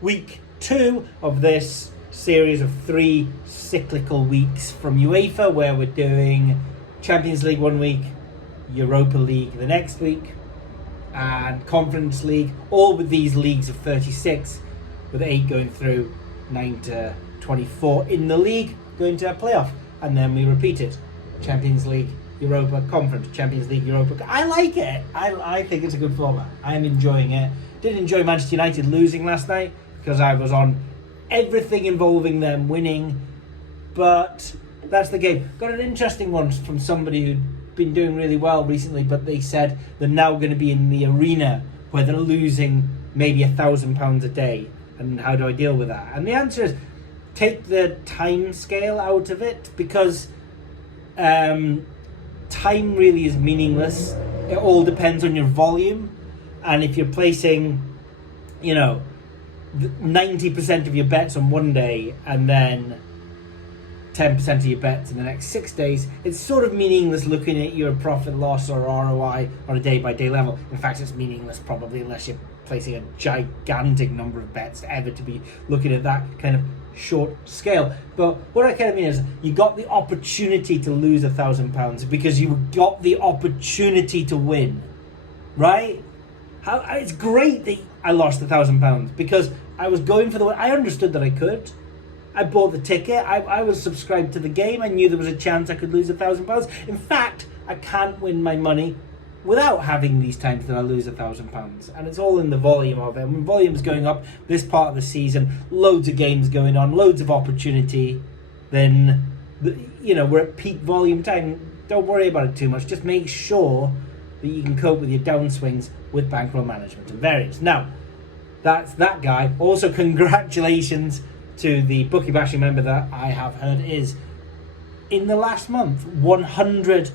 week 2 of this series of 3 cyclical weeks from UEFA, where we're doing Champions League one week, Europa League the next week, and Conference League, all with these leagues of 36, with 8 going through, 9 to 24 in the league going to a playoff, and then we repeat it. Champions League, Europa, Conference, Champions League, Europa. I like it. I think it's a good format. I'm enjoying it. Did enjoy Manchester United losing last night because I was on everything involving them winning, but that's the game. Got an interesting one from somebody who'd been doing really well recently, but they said they're now going to be in the arena where they're losing maybe £1,000 a day, and how do I deal with that? And the answer is take the time scale out of it, because time really is meaningless. It all depends on your volume, and if you're placing 90% of your bets on one day and then 10% of your bets in the next 6 days, it's sort of meaningless looking at your profit loss or ROI on a day-by-day level. In fact, it's meaningless probably unless you're placing a gigantic number of bets ever to be looking at that kind of short scale. But what I kind of mean is you got the opportunity to lose £1,000 because you got the opportunity to win, right? It's great that I lost £1,000 because I was going for the win. I understood that I could. I bought the ticket. I was subscribed to the game. I knew there was a chance I could lose £1,000. In fact, I can't win my money without having these times that I lose £1,000, and it's all in the volume of it. When volume's going up this part of the season, loads of games going on, loads of opportunity, then we're at peak volume time. Don't worry about it too much. Just make sure that you can cope with your downswings with bankroll management and variance. Now, that's that guy. Also, congratulations to the bookie bashing member that I have heard is in the last month £100,000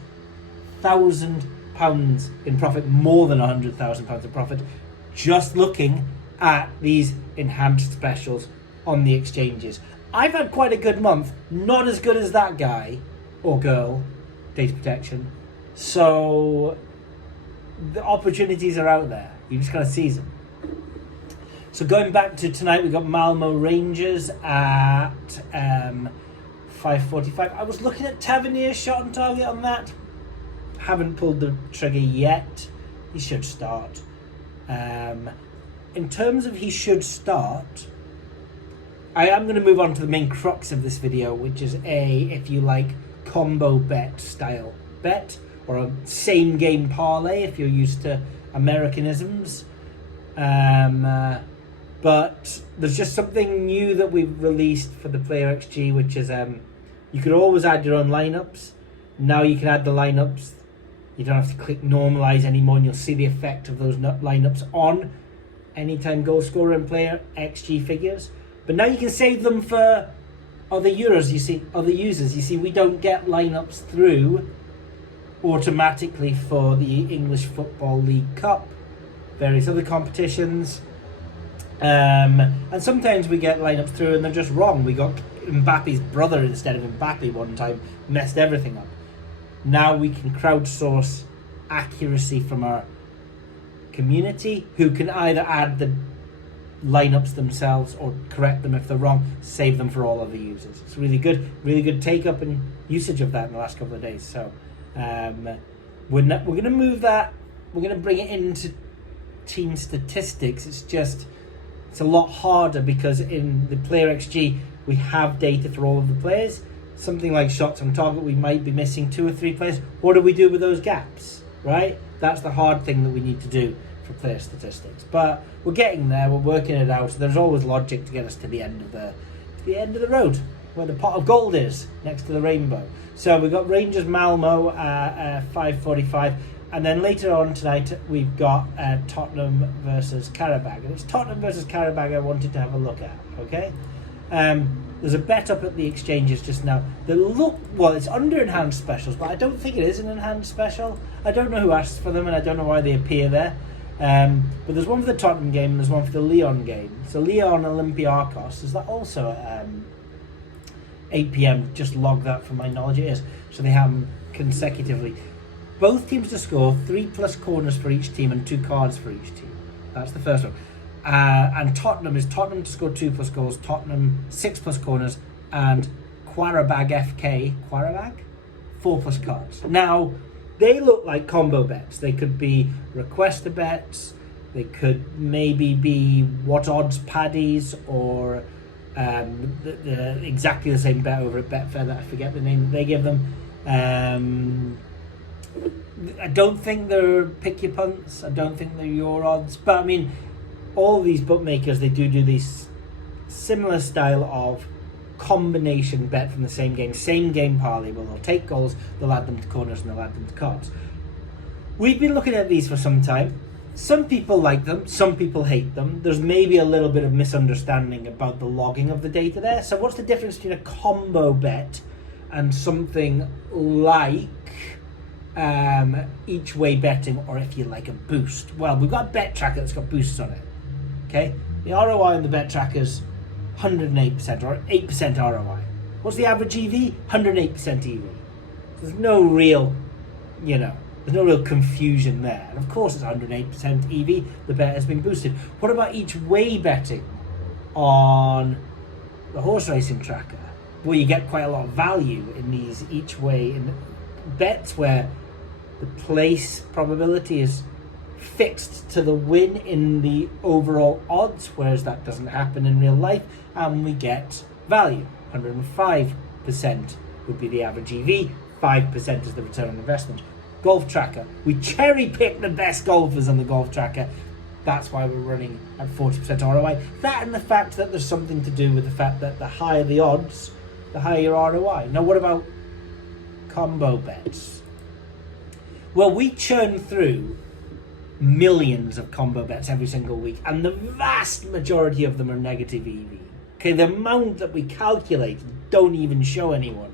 in profit, more than £100,000 in profit, just looking at these enhanced specials on the exchanges. I've had quite a good month, not as good as that guy or girl, data protection. So the opportunities are out there. You just gotta seize them. So going back to tonight, we got Malmo Rangers at 5:45. I was looking at Tavernier's shot on target on that. Haven't pulled the trigger yet. He should start. In terms of he should start, I am going to move on to the main crux of this video, which is if you like, combo bet style bet, or a same game parlay if you're used to Americanisms. But there's just something new that we've released for the Player XG, which is you could always add your own lineups. Now you can add the lineups. You don't have to click normalize anymore, and you'll see the effect of those lineups on anytime goal scorer and Player XG figures. But now you can save them for other users. You see, we don't get lineups through automatically for the English Football League Cup, various other competitions. And sometimes we get lineups through and they're just wrong. We got Mbappe's brother instead of Mbappe one time, messed everything up. Now we can crowdsource accuracy from our community, who can either add the lineups themselves or correct them if they're wrong, save them for all other users. It's really good take up and usage of that in the last couple of days. So we're going to move that. We're going to bring it into team statistics. It's a lot harder because in the Player XG we have data for all of the players. Something like shots on target, we might be missing 2 or 3 players. What do we do with those gaps, right? That's the hard thing that we need to do for player statistics. But we're getting there. We're working it out. There's always logic to get us to the end of the road, where the pot of gold is, next to the rainbow. So we've got Rangers Malmo at 5:45, and then later on tonight we've got Tottenham versus Karabag. And it's Tottenham versus Karabag I wanted to have a look at. Okay. There's a bet up at the exchanges just now. It's under enhanced specials, but I don't think it is an enhanced special. I don't know who asked for them, and I don't know why they appear there. But there's one for the Tottenham game, and there's one for the Lyon game. So Lyon Olympiacos, is that also at 8 p.m? Just log that for my knowledge. It is. So they have them consecutively. Both teams to score, 3+ corners for each team and 2 cards for each team. That's the first one. And Tottenham is Tottenham to score 2+ goals, Tottenham 6+ corners, and Qarabag FK, 4+ cards. Now, they look like combo bets. They could be requester bets, they could maybe be what odds paddies, or exactly the same bet over at Betfair that I forget the name that they give them. I don't think they're pick your punts. I don't think they're your odds. But I mean, all these bookmakers, they do these similar style of combination bet from the same game parlay, where they'll take goals, they'll add them to corners, and they'll add them to cards. We've been looking at these for some time. Some people like them, some people hate them. There's maybe a little bit of misunderstanding about the logging of the data there. So what's the difference between a combo bet and something like each way betting, or if you like a boost? Well, we've got a bet tracker that's got boosts on it. Okay, the ROI on the bet tracker's 108% or 8% ROI. What's the average EV? 108% EV. There's no real, there's no real confusion there. And of course it's 108% EV, the bet has been boosted. What about each way betting on the horse racing tracker? Well, you get quite a lot of value in these each way in bets where the place probability is fixed to the win in the overall odds, whereas that doesn't happen in real life, and we get value. 105% would be the average EV, 5% is the return on investment. Golf tracker, we cherry pick the best golfers on the golf tracker. That's why we're running at 40% ROI. That and the fact that there's something to do with the fact that the higher the odds, the higher your ROI. Now, what about combo bets? Well, we churn through millions of combo bets every single week, and the vast majority of them are negative EV. Okay, the amount that we calculate don't even show anyone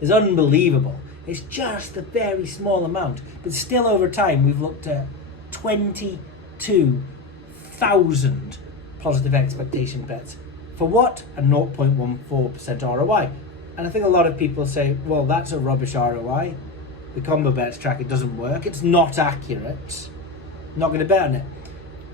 is unbelievable. It's just a very small amount, but still over time we've looked at 22,000 positive expectation bets. For what? A 0.14% ROI. And I think a lot of people say, well, that's a rubbish ROI. The combo bets tracker doesn't work. It's not accurate. Not going to bet on it.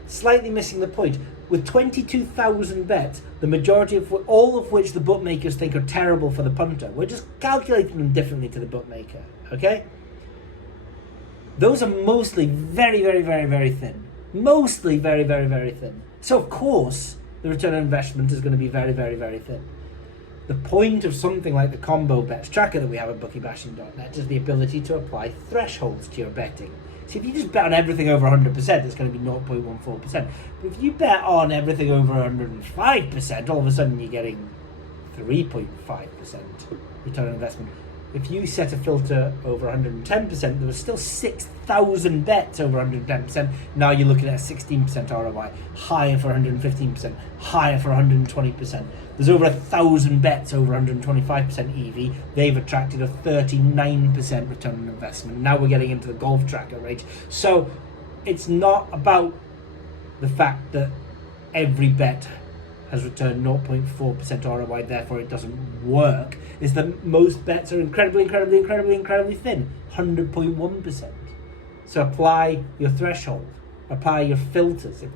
Slightly missing the point. With 22,000 bets, the majority of all of which the bookmakers think are terrible for the punter, we're just calculating them differently to the bookmaker. Okay? Those are mostly very, very, very, very thin. Mostly very, very, very thin. So of course, the return on investment is going to be very, very, very thin. The point of something like the combo bets tracker that we have at bookiebashing.net is the ability to apply thresholds to your betting. See, if you just bet on everything over 100%, it's going to be 0.14%. But if you bet on everything over 105%, all of a sudden you're getting 3.5% return on investment. If you set a filter over 110%, there was still 6,000 bets over 110%. Now you're looking at a 16% ROI, higher for 115%, higher for 120%. There's over 1,000 bets over 125% EV. They've attracted a 39% return on investment. Now we're getting into the golf tracker range. So it's not about the fact that every bet has returned 0.4% ROI, therefore it doesn't work. Is that most bets are incredibly thin, 100.1%. So apply your threshold, apply your filters if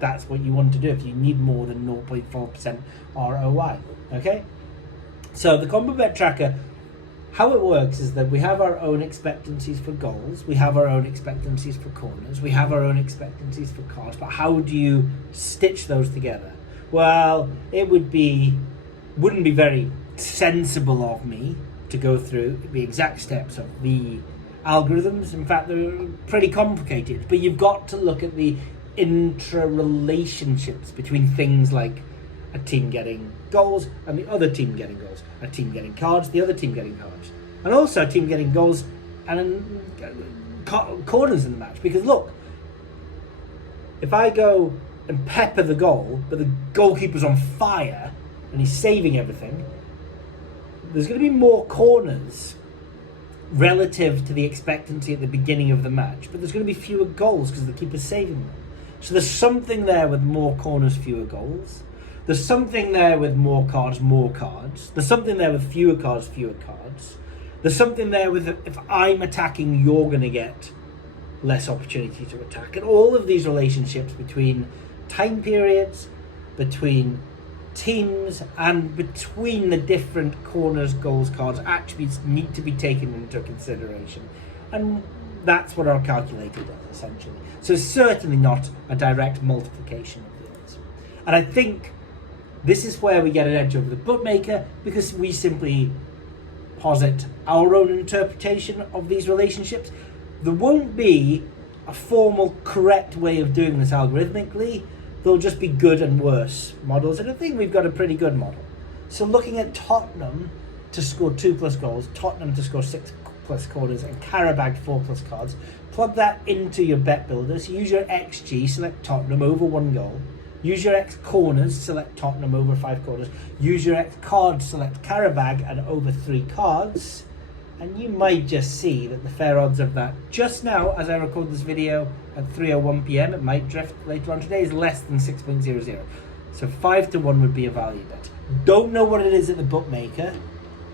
that's what you want to do, if you need more than 0.4% ROI. Okay? So the combo bet tracker, how it works is that we have our own expectancies for goals, we have our own expectancies for corners, we have our own expectancies for cards, but how do you stitch those together? Well, it wouldn't be very sensible of me to go through the exact steps of the algorithms. In fact, they're pretty complicated, but you've got to look at the intra-relationships between things like a team getting goals and the other team getting goals, a team getting cards, the other team getting cards, and also a team getting goals and corners in the match. Because look, if I go and pepper the goal, but the goalkeeper's on fire and he's saving everything, there's going to be more corners relative to the expectancy at the beginning of the match, but there's going to be fewer goals because the keeper's saving them. So there's something there with more corners, fewer goals. There's something there with more cards, more cards. There's something there with fewer cards, fewer cards. There's something there with, if I'm attacking, you're going to get less opportunity to attack. And all of these relationships between time periods, between teams, and between the different corners, goals, cards, attributes need to be taken into consideration. And that's what our calculator does, essentially. So certainly not a direct multiplication of the odds. And I think this is where we get an edge over the bookmaker, because we simply posit our own interpretation of these relationships. There won't be a formal correct way of doing this algorithmically. There'll just be good and worse models, and I think we've got a pretty good model. So looking at Tottenham to score 2+ goals, Tottenham to score 6+ corners, and Qarabag 4+ cards, plug that into your bet builders. Use your XG, select Tottenham over 1 goal. Use your X corners, select Tottenham over 5 corners. Use your X cards, select Qarabag and over 3 cards. And you might just see that the fair odds of that just now, as I record this video at 3:01 p.m, it might drift later on today, is less than 6.00. So 5-1 would be a value bet. Don't know what it is at the bookmaker.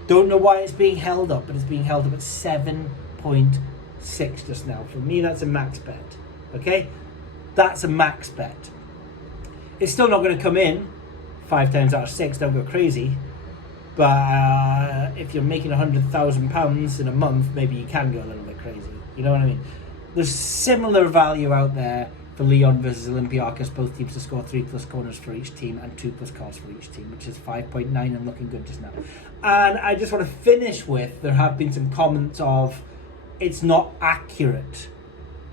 Don't know why it's being held up, but it's being held up at 7.6 just now. For me, that's a max bet. Okay? That's a max bet. It's still not going to come in 5 times out of 6, don't go crazy. But if you're making £100,000 in a month, maybe you can go a little bit crazy. You know what I mean? There's similar value out there for Lyon versus Olympiacos, both teams to score 3+ corners for each team and 2+ cards for each team, which is 5.9 and looking good just now. And I just want to finish with, there have been some comments of, it's not accurate,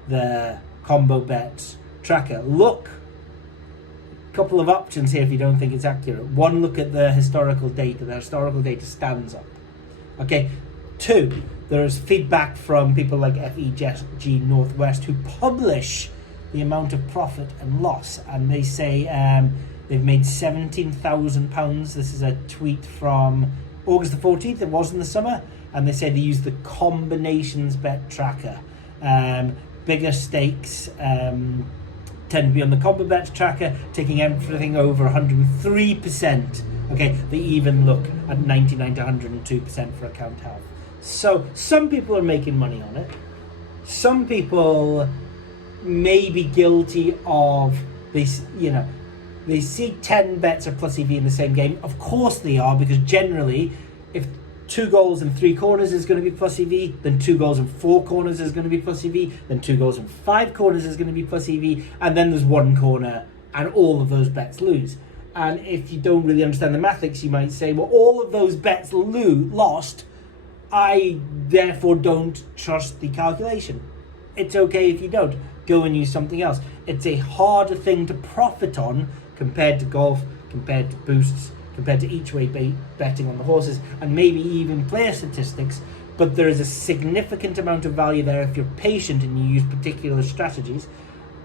the Combobets tracker. Look, couple of options here if you don't think it's accurate. One, look at the historical data. The historical data stands up. Okay. 2, there is feedback from people like FEG Northwest who publish the amount of profit and loss, and they say they've made £17,000. This is a tweet from August the 14th. It was in the summer, and they say they use the combinations bet tracker. Bigger stakes tend to be on the Combobets tracker, taking everything over 103%. Okay, they even look at 99 to 102% for account health. So some people are making money on it. Some people may be guilty of this, they see 10 bets or plus EV in the same game. Of course they are, because generally, if 2 goals and 3 corners is going to be plus EV, then 2 goals and 4 corners is going to be plus EV, then 2 goals and 5 corners is going to be plus EV, and then there's 1 corner and all of those bets lose. And if you don't really understand the mathematics, you might say, well, all of those bets lost, I therefore don't trust the calculation. It's okay if you don't. Go and use something else. It's a harder thing to profit on compared to golf, compared to boosts, compared to each way betting on the horses, and maybe even player statistics, but there is a significant amount of value there if you're patient and you use particular strategies.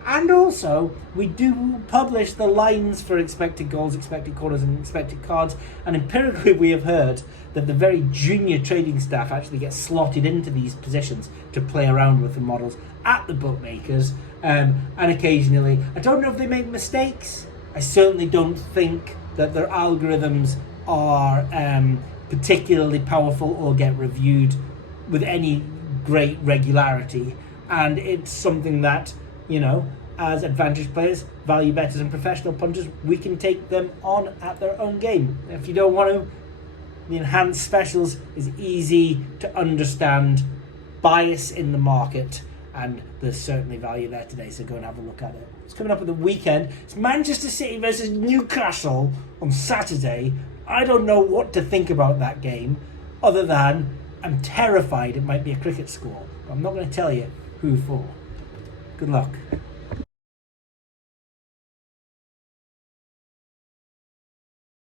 And also, we do publish the lines for expected goals, expected corners, and expected cards, and empirically we have heard that the very junior trading staff actually get slotted into these positions to play around with the models at the bookmakers, and occasionally, I don't know if they make mistakes. I certainly don't think that their algorithms are particularly powerful or get reviewed with any great regularity. And it's something that, as advantage players, value bettors and professional punters, we can take them on at their own game. If you don't want to, the enhanced specials is easy to understand, bias in the market, and there's certainly value there today, so go and have a look at it. It's coming up at the weekend. It's Manchester City versus Newcastle on Saturday. I don't know what to think about that game, other than I'm terrified it might be a cricket score. But I'm not going to tell you who for. Good luck.